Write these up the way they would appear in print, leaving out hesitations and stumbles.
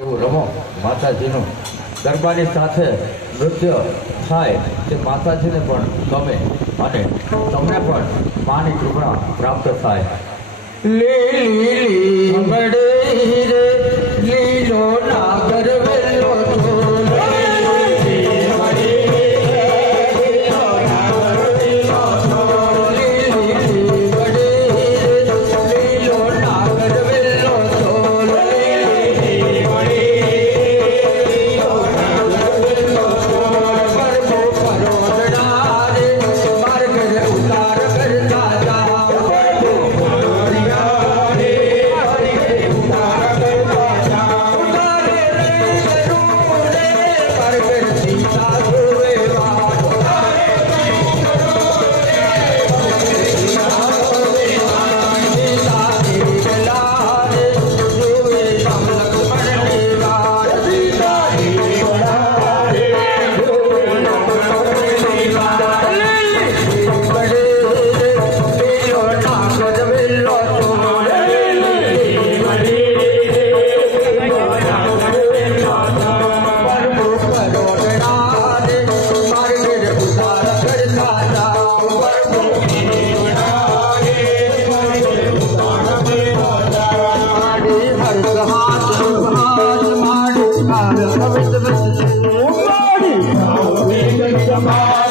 રમો માતાજીનું ગરબાની સાથે નૃત્ય થાય તે માતાજીને પણ ગમે અને તમને પણ માની કૃપા પ્રાપ્ત થાય. લીલી બડે રે લીલો નાગર વેલો Bye.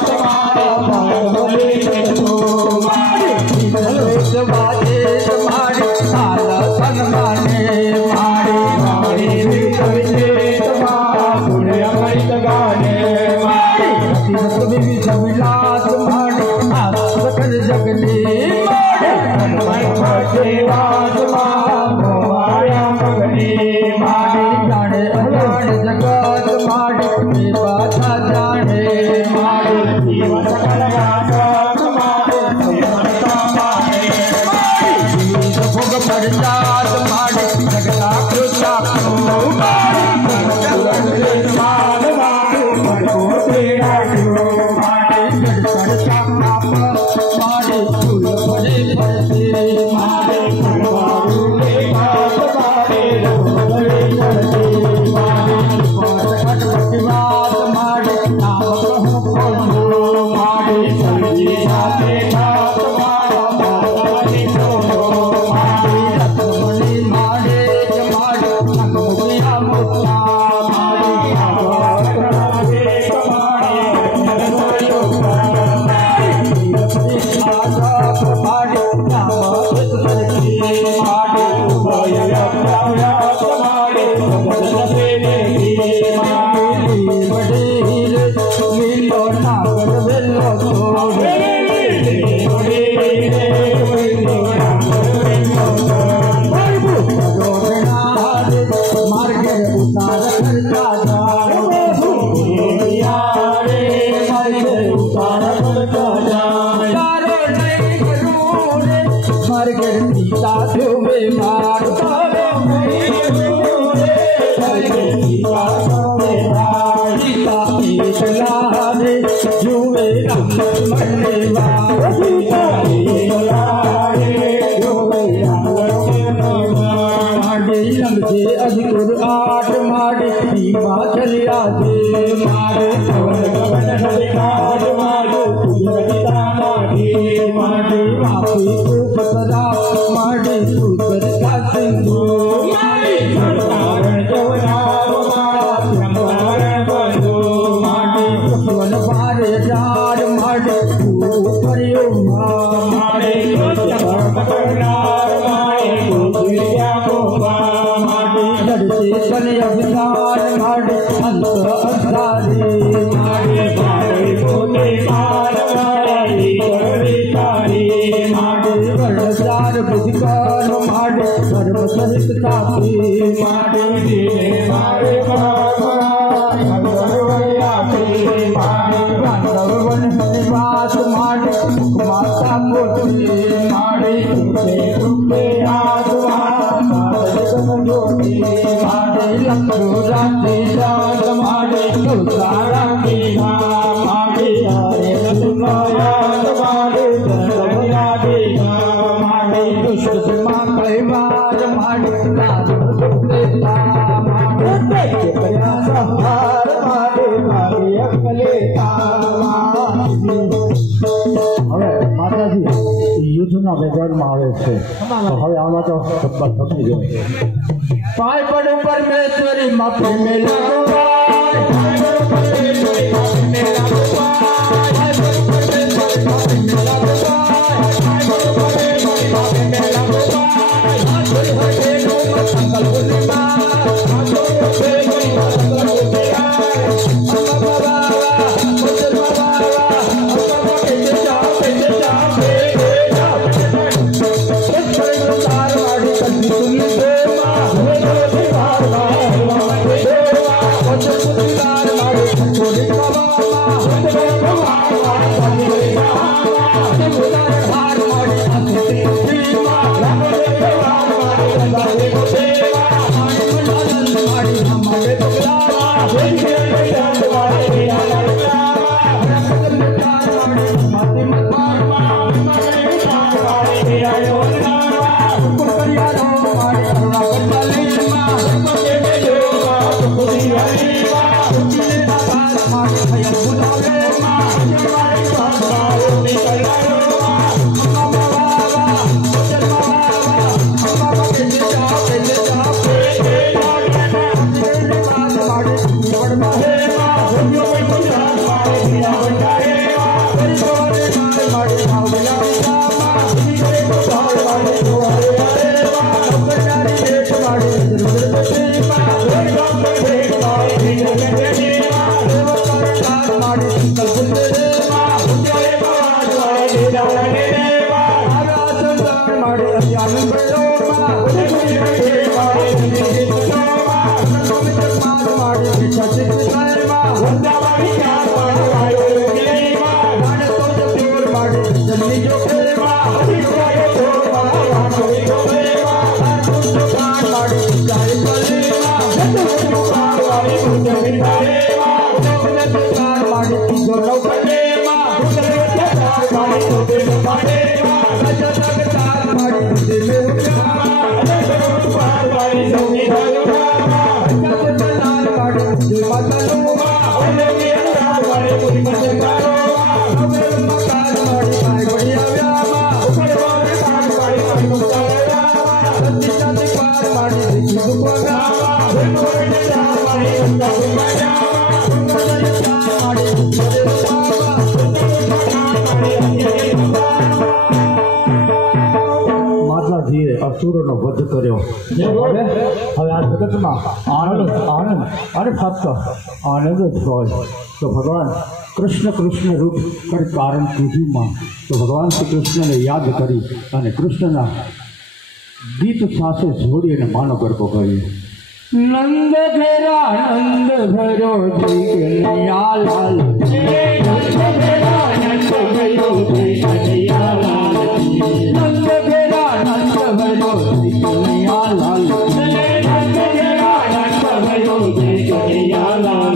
યુદ્ધના મેદાનમાં આવે છે તો હવે આમાં તો ખબર થતી જ હોય પાય પડે પરમેશ્વરી માફી મેલા असुरों वध कर्यो હવે આ જગતમાં આનંદ આનંદ અને ફક્ત આનંદ જ હોય તો ભગવાન કૃષ્ણ રૂપ કરી કારણ કીધુંમાં તો ભગવાન શ્રી કૃષ્ણને યાદ કરી અને કૃષ્ણના ગીત સાથે જોડી અને માનો ગરબો કર્યો નંદ ઘેરા નંદ ભરો કનૈયા લાલ નંદ ઘેરા નંદ ભરો કનૈયા લાલ નંદ ઘેરા નંદ ભરો કનૈયા લાલ નંદ ઘેરા નંદ ભરો કનૈયા લાલ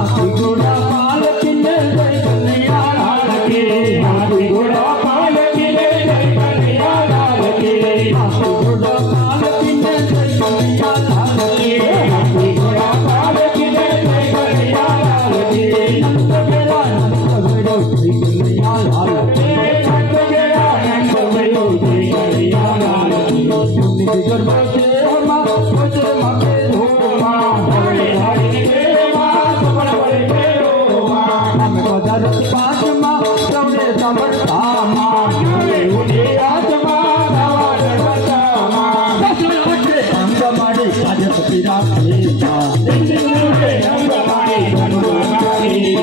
હાથી ઘોડા પાલ કિને જય કનૈયા લાલ કે હાથી ઘોડા પાલ કિને જય કનૈયા લાલ કે હાથી ઘોડા પાલ કિને જય કનૈયા લાલ કે હાથી ઘોડા પાલ કિને જય કનૈયા લાલ કે નંદ ઘેરા નંદ ભરો કનૈયા લાલ કે નંદ ઘેરા નંદ ભરો કનૈયા લાલ કે ગરબા છે હમા મુજે માકે ધોમા હરે હરે દેવા સપના વરે દેવા અમે પધાર પાસ માં સૌને સાંભળતા માં હરે ઉડે આત્મા નવા ડરતા માં દસુડે અંગ માડી આજે પતિરા દેતા દિલુડે અંગ માડી ધનવા માડી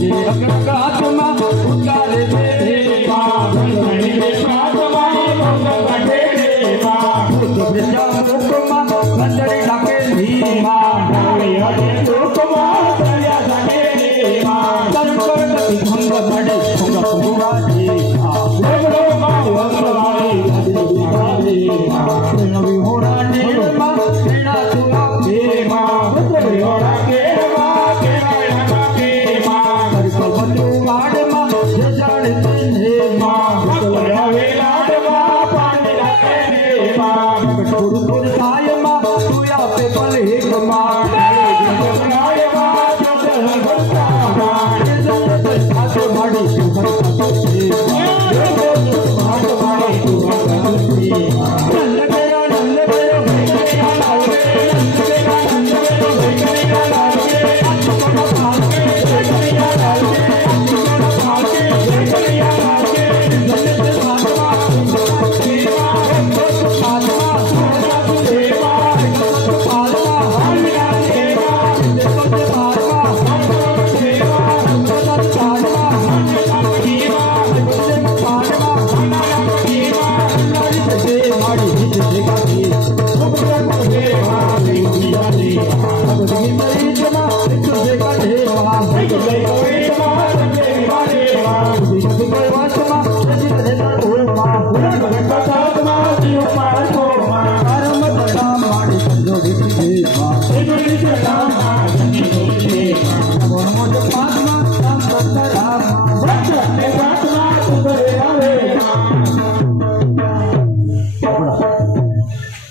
જે અગ્રગાતમાં ઉતારે દેવા ભલે રે આત્મા ભંગ કાઢે દેવા બ્રજા લોકમાં કંદરી લાગે ધીમા હરે હરે લોકમાં દરિયા લાગે દેવા તન કરતી ભંગ પડે ભંગ ભંગવા દેવા દેવલોમાં વંગવાળી ગાદી નવી હોરા નેમાં તેના તુલા દેવા ઉતરી હોરા કેવા કેવા કેવા કરકલ બધુ વાડમાં જે જાણે તેમાં ઉતરી આવે લાડવા પાણી લાગે દેવા ગુરુ ગુરુ સાયમાં તુયા पे पल एक मार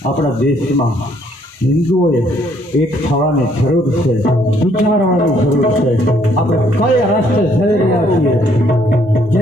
આપણા દેશમાં હિન્દુઓએ એક થવાની જરૂર છે, વિચારવાની જરૂર છે. આપણે કઈ રસ્તે જઈ રહ્યા છીએ